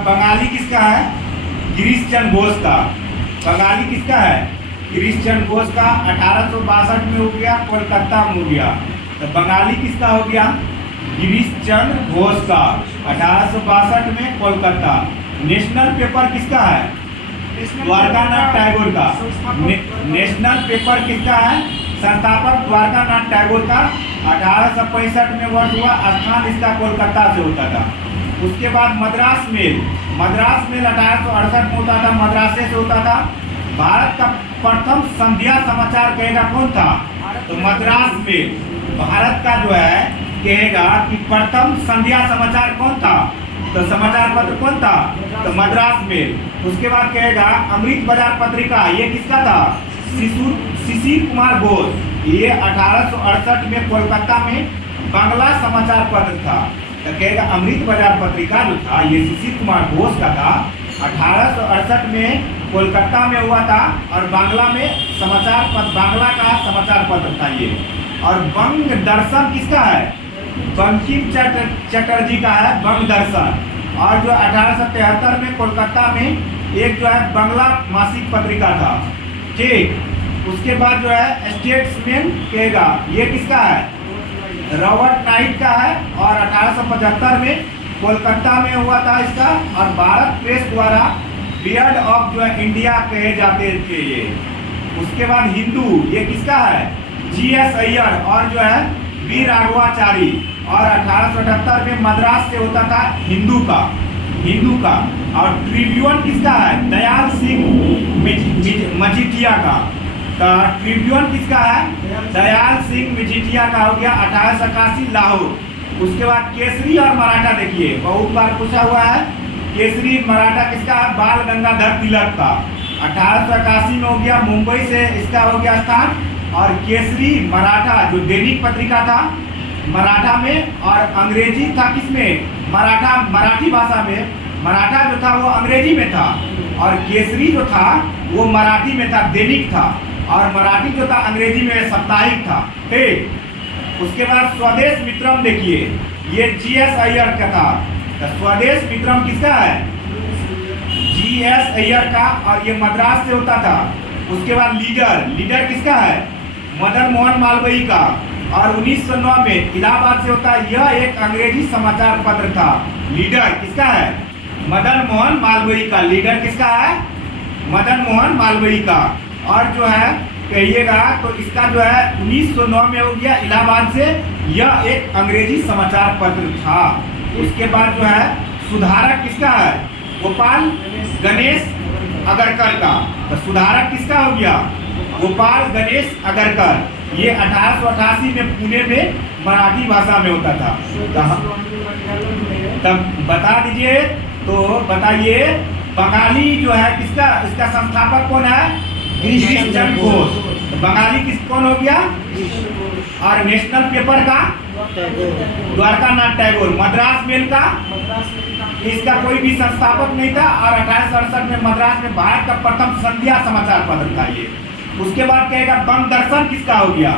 बंगाली किसका है? गिरीश चंद्र घोष का। बंगाली किसका है? गिरीश चंद्र घोष का। 1862 में हो गया, कोलकाता में हो गया। तो बंगाली किसका हो गया? गिरीश चंद्र घोष का, 1862 में कोलकाता। नेशनल पेपर किसका है? द्वारकानाथ टैगोर का। नेशनल पेपर किसका है? संस्थापक द्वारकानाथ टैगोर का। 1865 में वर्ष हुआ, स्थान इसका कोलकाता से होता था। उसके बाद मद्रास मेल 1868 में होता था, मद्रासे से होता था। भारत का प्रथम संध्या समाचार कहेगा कौन था? तो मद्रास मेल। भारत का जो है कहेगा कि प्रथम संध्या समाचार कौन था? तो समाचार पत्र कौन था? तो मद्रास मेल। उसके बाद कहेगा अमृत बाजार पत्रिका, ये किसका था? शिशिर कुमार घोष। ये 1868 में कोलकाता में बांग्ला समाचार पत्र था। तो कहेगा अमृत बाजार पत्रिका जो था ये शिशिर कुमार घोष का था। 1868 में कोलकाता में हुआ था और बांग्ला में समाचार पत्र, बांग्ला का समाचार पत्र था ये। और बंग दर्शन किसका है? बंकिम चटर्जी का है बंग दर्शन। और जो 1873 में कोलकाता में एक जो है बांग्ला मासिक पत्रिका था, ठीक। उसके बाद जो है स्टेट्समैन कहेगा, ये किसका है? रॉबर्ट नाइट का है। और 1875 में कोलकाता में हुआ था इसका। और भारत प्रेस द्वारा बियर्ड ऑफ जो है इंडिया कहे जाते थे ये। उसके बाद हिंदू, ये किसका है? GS अय्यर और जो है बी राघवाचारी। और 1878 में मद्रास से होता था हिंदू का। और ट्रिब्यून किसका है? दयाल सिंह मजीठिया का। तो ट्रिब्यून किसका है? दयाल सिंह मजीठिया का हो गया, 1881 लाहौर। उसके बाद केसरी और मराठा, देखिए बहुत बार पूछा हुआ है। केसरी मराठा किसका है? बाल गंगाधर तिलक का। 1881 में हो गया, मुंबई से इसका हो गया स्थान। और केसरी मराठा जो दैनिक पत्रिका था मराठा में, और अंग्रेजी था किसमें? मराठी भाषा में। मराठा जो था वो अंग्रेजी में था और केसरी जो था वो मराठी में था, दैनिक था। और मराठी जो था अंग्रेजी में साप्ताहिक था, ठीक। उसके बाद स्वदेश मित्रम, देखिए ये GS अय्यर का था। तो स्वदेश मित्रम किसका है? GS अय्यर का। और ये मद्रास से होता था। उसके बाद लीडर किसका है? मदन मोहन मालवीय का। और 1909 में इलाहाबाद से होता है। यह एक अंग्रेजी समाचार पत्र था। लीडर किसका है? मदन मोहन मालवीय का। लीडर किसका है? मदन मोहन मालवीय का। और जो है कहिएगा तो इसका जो है 1909 में हो गया इलाहाबाद से। यह एक अंग्रेजी समाचार पत्र था। उसके बाद जो है सुधारक किसका है? गोपाल गणेश अगरकर का। तो सुधारक किसका हो गया? गोपाल गणेश अगरकर। ये 1888 में पुणे में मराठी भाषा में होता था। तब बता दीजिए, तो बताइए बंगाली जो है किसका? इसका संस्थापक कौन है? गिरीश चंद्र घोष। तो बंगाली कौन हो गया? और नेशनल पेपर का द्वारकानाथ टैगोर। मद्रास मेल का इसका कोई भी संस्थापक नहीं था। और 1867 में मद्रास में भारत का प्रथम संध्या समाचार पत्र था ये। उसके बाद कहेगा बंग दर्शन किसका हो गया?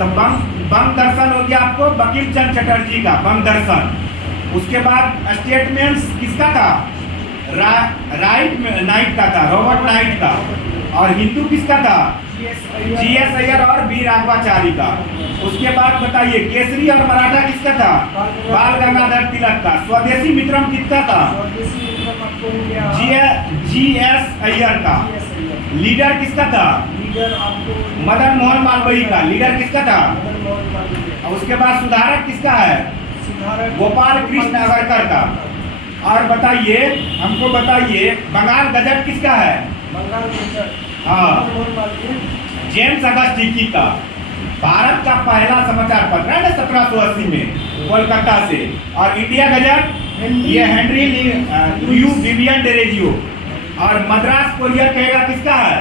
तो बंग दर्शन हो गया आपको बकीम चंद्र चटर्जी का, बंग दर्शन। उसके बाद स्टेटमेंट्स किसका था? नाइट का था, रॉबर्ट नाइट का। और हिंदू किसका था? GS अय्यर और बी राघवाचारी का। उसके बाद बताइए केसरी और मराठा किसका था? बाल गंगाधर तिलक का। स्वदेशी मित्रम किसका था? GS अय्यर का। लीडर किसका था? मदन मोहन मालवीय का। लीडर किसका था? और उसके बाद सुधारक किसका है? गोपाल कृष्ण अगरकर का। और बताइए, हमको बताइए बंगाल गजट किसका है? हाँ, जेम्स अगस्त हिकी का। भारत का पहला समाचार पत्र है ना 1780 में कोलकाता से। और इंडिया गजट ये हेनरी ल्यू विवियन डेरेजियो। और मद्रास कोरियर कहेगा किसका है?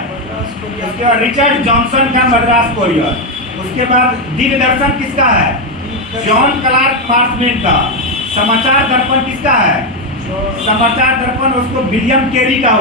उसके बाद रिचर्ड जॉनसन का मद्रास कोरियर। उसके बाद दिनदर्शन किसका है? जॉन क्लार्क मार्शमैन का। समाचार दर्पण किसका है? समाचार दर्पण उसको विलियम केरी का।